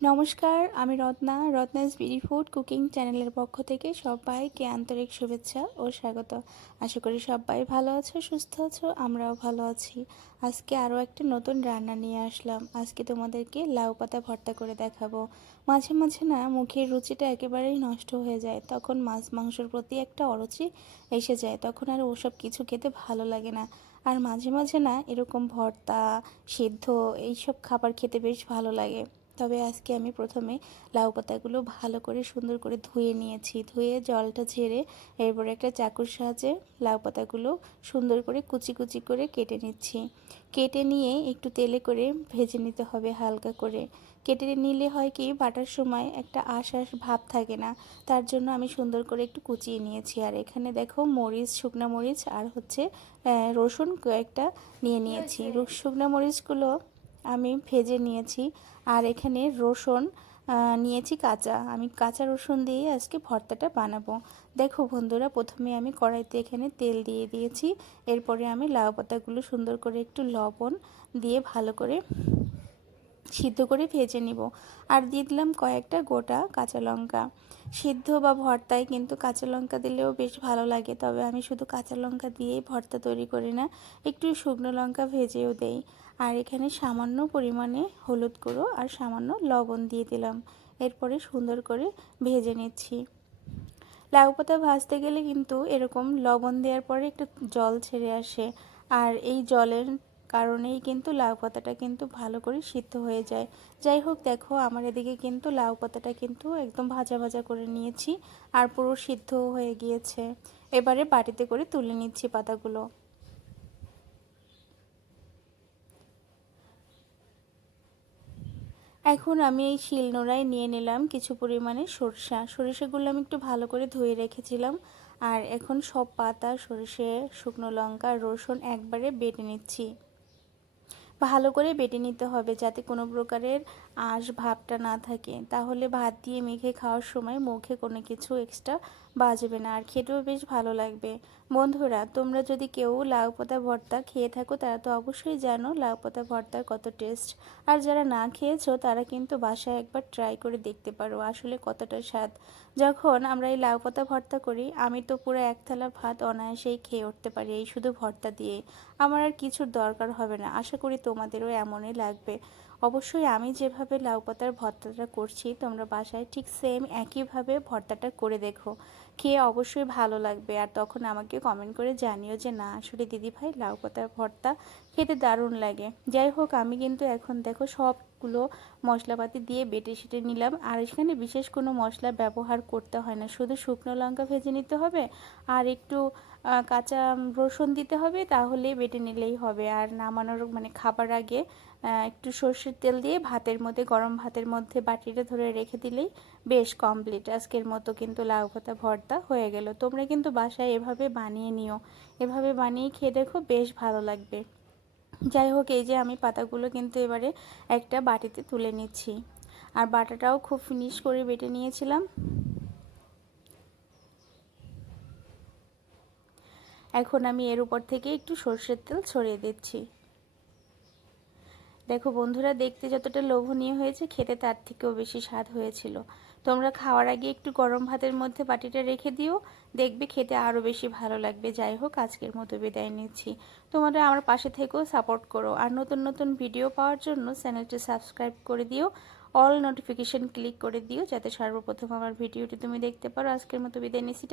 নমস্কার, আমি Ratna's BD food cooking চ্যানেলের পক্ষ থেকে সবাইকে আন্তরিক শুভেচ্ছা ও স্বাগত। আশা করি সবাই ভালো আছো, সুস্থ আছো, আমরাও ভালো আছি। আজকে আরও একটা নতুন রান্না নিয়ে আসলাম। আজকে তোমাদেরকে লাউ পাতা ভর্তা করে দেখাবো। মাঝে মাঝে না মুখের রুচিটা একেবারেই নষ্ট হয়ে যায়, তখন মাছ মাংসের প্রতি একটা অরুচি এসে যায়, তখন আর ওসব কিছু খেতে ভালো লাগে না। আর মাঝে মাঝে না এরকম ভর্তা, সিদ্ধ এইসব খাবার খেতে বেশ ভালো লাগে। তবে আজকে আমি প্রথমে লাউ পাতাগুলো ভালো করে সুন্দর করে ধুয়ে নিয়েছি। ধুয়ে জলটা ঝেড়ে এরপরে একটা চাকুর সাহায্যে লাউ পাতাগুলো সুন্দর করে কুচি কুচি করে কেটে নিচ্ছি। কেটে নিয়ে একটু তেলে করে ভেজে নিতে হবে হালকা করে। কেটে নিলে হয় কি বাটার সময় একটা আঁশ ভাব থাকে না, তার জন্য আমি সুন্দর করে একটু কুচিয়ে নিয়েছি। আর এখানে দেখো মরিচ, শুকনো মরিচ আর হচ্ছে রসুন কয়েকটা নিয়েছি। শুকনো মরিচগুলো আমি ভেজে নিয়েছি। আর এখানে রসুন নিয়েছি কাঁচা, আমি কাঁচা রসুন দিয়ে আজকে ভর্তাটা বানাবো। দেখো বন্ধুরা, প্রথমে আমি কড়াইতে এখানে তেল দিয়ে দিয়েছি। এরপরে আমি লাউ পাতাগুলো সুন্দর করে একটু লবণ দিয়ে ভালো করে সিদ্ধ করে ভেজে নিব। আর দিয়ে দিলাম কয়েকটা গোটা কাঁচা লঙ্কা। সিদ্ধ বা ভর্তায় কিন্তু কাঁচা লঙ্কা দিলেও বেশ ভালো লাগে, তবে আমি শুধু কাঁচা লঙ্কা দিয়েই ভর্তা তৈরি করি না, একটু শুকনো লঙ্কা ভেজেও দেই। আর এখানে সামান্য পরিমাণে হলুদ গুঁড়ো আর সামান্য লবণ দিয়ে দিলাম। এরপরে সুন্দর করে ভেজে নিচ্ছি। লাউ পাতা ভাজতে গেলে কিন্তু এরকম লবণ দেওয়ার পরে একটু জল ছেড়ে আসে, আর এই জলের কারণেই কিন্তু লাউ পাতাটা কিন্তু ভালো করে সিদ্ধ হয়ে যায়। যাই হোক, দেখো আমার এদিকে কিন্তু লাউ পাতাটা কিন্তু একদম ভাজা ভাজা করে নিয়েছি আর পুরো সিদ্ধ হয়ে গিয়েছে। এবারে বাটিতে করে তুলে নিচ্ছি পাতাগুলো। এখন আমি এই শিলনোড়ায় নিয়ে নিলাম কিছু পরিমাণে সরিষাগুলো আমি একটু ভালো করে ধুয়ে রেখেছিলাম। আর এখন সব পাতা, সরিষে, শুকনো লঙ্কা, রসুন একবারে বেটে নিচ্ছি। ভালো করে বেটে নিতে হবে যাতে কোনো প্রকারের আঁশ ভাবটা না থাকে, তাহলে ভাত দিয়ে মেখে খাওয়ার সময় মুখে কোনো কিছু এক্সট্রা বাজবে না, আর খেতেও বেশ ভালো লাগবে। বন্ধুরা, তোমরা যদি কেউ লাউ পাতা ভর্তা খেয়ে থাকো তারা তো অবশ্যই জানো লাউ পাতা ভর্তার কত টেস্ট। আর যারা না খেয়েছো তারা কিন্তু বাসায় একবার ট্রাই করে দেখতে পারো আসলে কতটা স্বাদ। যখন আমরা এই লাউ পাতা ভর্তা করি, আমি তো পুরো এক থালা ভাত অনায়াসেই খেয়ে উঠতে পারি এই শুধু ভর্তা দিয়ে। আমার আর কিছুর দরকার হবে না। আশা করি তোমাদেরও এমনই লাগবে। অবশ্যই আমি যেভাবে লাউ পাতার ভর্তাটা করছি তোমরা বাসায় ঠিক সেম একইভাবে ভর্তাটা করে দেখো, খেয়ে অবশ্যই ভালো লাগবে। আর তখন আমাকে কমেন্ট করে জানিও যে না আসলে দিদিভাই লাউ পাতার ভর্তা খেতে দারুণ লাগে। যাই হোক, আমি কিন্তু এখন দেখো সবগুলো মশলাপাতি দিয়ে বেটে সেটে নিলাম। আর এখানে বিশেষ কোনো মশলা ব্যবহার করতে হয় না, শুধু শুকনো লঙ্কা ভেজে নিতে হবে আর একটু কাঁচা রসুন দিতে হবে, তাহলে বেটে নিলেই হবে। আর নামানোর মানে খাবার আগে একটু সর্ষের তেল দিয়ে ভাতের মধ্যে, গরম ভাতের মধ্যে বাটিটা ধরে রেখে দিলেই বেশ কমপ্লিট। আজকের মতো কিন্তু লাউ পাতা ভর্তা হয়ে গেল। তোমরা কিন্তু বাসায় এভাবে বানিয়ে নিও, এভাবে বানিয়ে খেয়ে দেখো, বেশ ভালো লাগবে। যাই হোক, এই যে আমি পাতাগুলো কিন্তু এবারে একটা বাটিতে তুলে নিচ্ছি। আর বাটাটাও খুব ফিনিশ করে বেটে নিয়েছিলাম। এখন আমি এর উপর থেকে একটু সর্ষের তেল ছড়িয়ে দিচ্ছি। দেখো বন্ধুরা, দেখতে যতটা লোভনীয় হয়েছে খেতে তার থেকেও বেশি স্বাদ হয়েছিল। তোমরা খাওয়ার আগে একটু গরম ভাতের মধ্যে বাটিটা রেখে দিও, দেখবে খেতে আরও বেশি ভালো লাগবে। যাই হোক, আজকের মতো বিদায় নিচ্ছি। তোমরা আমার পাশে থেকেও সাপোর্ট করো, আর নতুন নতুন ভিডিও পাওয়ার জন্য চ্যানেলটি সাবস্ক্রাইব করে দিও, অল নোটিফিকেশন ক্লিক করে দিও, যাতে সর্বপ্রথম আমার ভিডিওটি তুমি দেখতে পারো। আজকের মতো বিদায় নিচ্ছি।